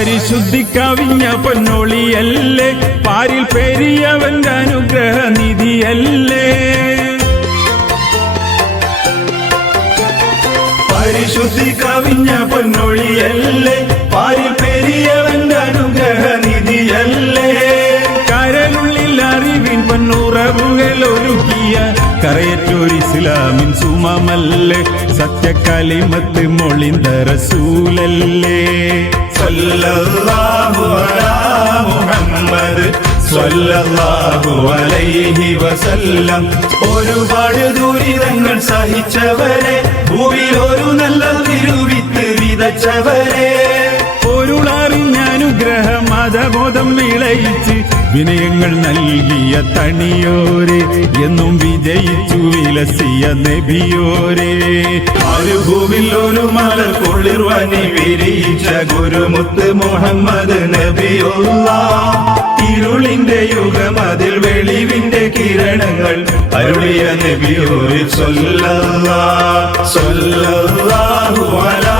പരിശുദ്ധി കവിഞ്ഞ പൊന്നോളിയല്ലേ? പാരിൽ പെരിയവന്റെ അനുഗ്രഹ നിധിയല്ലേ പരിശുദ്ധി കവിഞ്ഞ പൊന്നൊളിയല്ലേ? ഇസ്ലാമിൻ സുമമല്ലേ? സത്യക്കലിമത്ത് മൊളിന്ത റസൂലല്ലേ? വസല്ലം. ഒരുപാട് ദുരിതങ്ങൾ സഹിച്ചവരെ ഭൂമിയിൽ ഒരു നല്ല തിരുവിത്ത് വിതച്ചവരെ. പൊരുളറിഞ്ഞനുഗ്രഹ മതബോധം വിളയിച്ച് വിനയങ്ങൾ നൽകിയ തണിയോരെ എന്നും വിജയിച്ചു വിലസിയ നബിയോരെ. മരുഭൂമിൽ ഒരു മലർ കുളിർവനി വിരിയിച്ച ഗുരുമുത്ത് മുഹമ്മദ് നബിയുള്ള. ഇരുളിന്റെ യുഗം അതിൽ വെളിവിന്റെ കിരണങ്ങൾ അരുളിയ നബിയോരെ സ്വല്ലല്ലാഹു അലാ